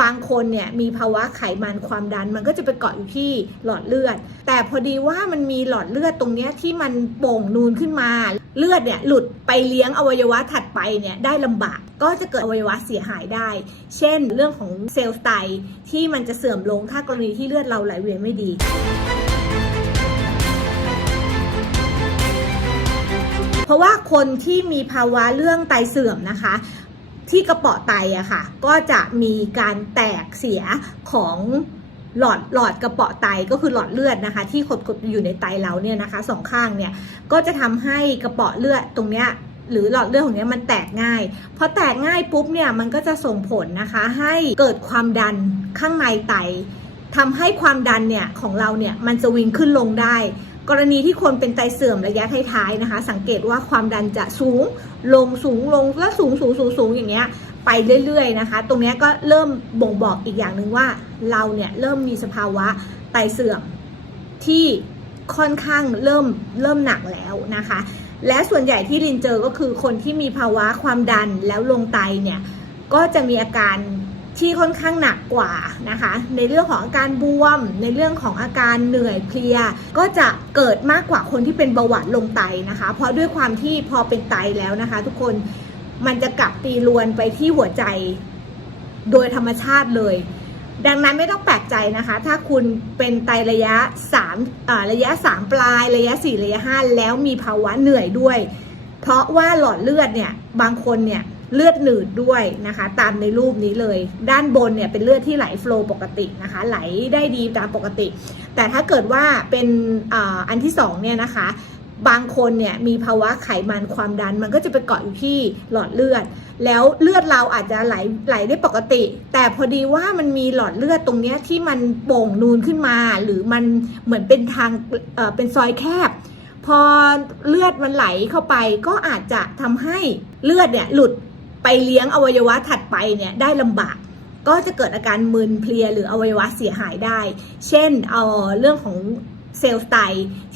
บางคนเนี่ยมีภาวะไขมันความดัน มันก็จะไปเกาะอยู่ที่หลอดเลือด แต่พอดีว่ามันมีหลอดเลือดตรงเนี้ยที่มันโป่งนูนขึ้นมา เลือดเนี่ยหลุดไปเลี้ยงอวัยวะถัดไปเนี่ยได้ลำบาก ก็จะเกิดอวัยวะเสียหายได้ เช่น เรื่องของเซลล์ไตที่มันจะเสื่อมลงถ้ากรณีที่เลือดเราไหลเวียนไม่ดีเพราะว่าคนที่มีภาวะเรื่องไตเสื่อมนะคะ ที่กระเปาะไตอะค่ะ ก็จะมีการแตกเสียของหลอดหลอดกระเปาะไตก็คือหลอดเลือดนะคะ ที่ขดกดอยู่ในไตเราเนี่ยนะคะสองข้างเนี่ยก็จะทำให้กระเปาะเลือดตรงเนี้ยหรือหลอดเลือดของเนี้ยมันแตกง่ายพอแตกง่ายปุ๊บเนี่ยมันก็จะส่งผลนะคะให้เกิดความดันข้างในไตทำให้ความดันเนี่ยของเราเนี่ยมันจะวิ่งขึ้นลงได้ กรณีที่คนเป็นไตเสื่อมระยะท้ายๆนะคะ สังเกตว่าความดันจะสูงลงสูงลงและสูงสูงสูงสูงอย่างเงี้ยไปเรื่อยๆนะคะ ตรงเนี้ยก็เริ่มบ่งบอกอีกอย่างหนึ่งว่าเราเนี่ยเริ่มมีสภาวะไตเสื่อมที่ค่อนข้างเริ่มเริ่มหนักแล้วนะคะ และส่วนใหญ่ที่ลินเจอก็คือคนที่มีภาวะความดันแล้วลงไตเนี่ยก็จะมีอาการ ที่ค่อนข้างหนักกว่านะคะ ในเรื่องของอาการบวม ในเรื่องของอาการเหนื่อยเพลีย ก็จะเกิดมากกว่าคนที่เป็นเบาหวานลงไตนะคะ เพราะด้วยความที่พอเป็นไตแล้วนะคะ ทุกคนมันจะกลับตีรวนไปที่หัวใจโดยธรรมชาติเลย ดังนั้นไม่ต้องแปลกใจนะคะ ถ้าคุณเป็นไตระยะ3อ่าระยะ 3 ปลายระยะ 4 ระยะ 5 แล้วมีภาวะเหนื่อยด้วย เพราะว่าหลอดเลือดเนี่ยบางคนเนี่ย เลือดหนืดด้วยนะคะ ตามในรูปนี้เลย ด้านบนเนี่ยเป็นเลือดที่ไหลโฟล์ปกตินะคะ ไหลได้ดีตามปกติ แต่ถ้าเกิดว่าเป็นออันที่สองเนี่ยนะคะ บางคนเนี่ยมีภาวะไขมันความดัน มันก็จะไปเกาะอยู่ที่หลอดเลือด แล้วเลือดเราอาจจะไหลไหลได้ปกติ แต่พอดีว่ามันมีหลอดเลือดตรงนี้ที่มันโป่งนูนขึ้นมา หรือมันเหมือนเป็นทางเเป็นซอยแคบพอเลือดมันไหลเข้าไปก็อาจจะทำให้เลือดเนี่ยหลุด ไปเลี้ยงอวัยวะถัดไปเนี่ยได้ลำบาก ก็จะเกิดอาการมึนเพลียหรืออวัยวะเสียหายได้ เช่นเออเรื่องของ เซลล์ไต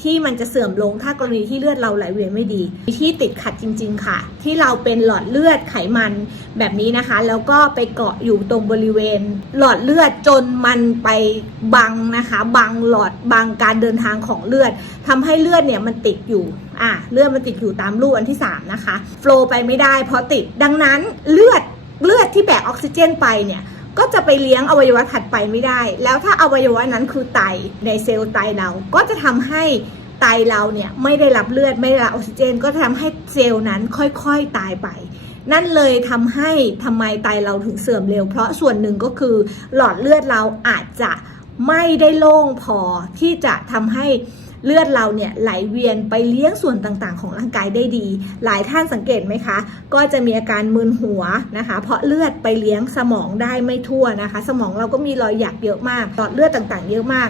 ที่มันจะเสื่อมลงถ้ากรณีที่เลือดเราไหลเวียนไม่ดี ที่ติดขัดจริง ๆ ค่ะ ที่เราเป็นหลอดเลือดไขมันแบบนี้นะคะ แล้วก็ไปเกาะอยู่ตรงบริเวณ หลอดเลือดจนมันไปบังนะคะบังหลอดบังการเดินทางของเลือดทำให้เลือดเนี่ยมันติดอยู่อะเลือดมันติดอยู่ตามรูอันที่สามนะคะโฟลไปไม่ได้เพราะติดดังนั้นเลือดเลือดที่แบกออกซิเจนไปเนี่ย ก็จะไปเลี้ยงอวัยวะถัดไปไม่ได้ แล้วถ้าอวัยวะนั้นคือไตในเซลล์ไตเราก็จะทำให้ไตเราเนี่ยไม่ได้รับเลือดไม่ได้รับออกซิเจน ก็ทำให้เซลล์นั้นค่อยๆตายไป นั่นเลยทำให้ทำไมไตเราถึงเสื่อมเร็ว เพราะส่วนหนึ่งก็คือหลอดเลือดเราอาจจะไม่ได้โล่งพอที่จะทำให้ เลือดเราเนี่ยไหลเวียนไปเลี้ยงส่วนต่างๆ ของร่างกายได้ดี หลายท่านสังเกตไหมคะ ก็จะมีอาการมึนหัวนะคะ เพราะเลือดไปเลี้ยงสมองได้ไม่ทั่วนะคะ สมองเราก็มีรอยหยักเยอะมากหลอดเลือดต่างๆ เยอะมาก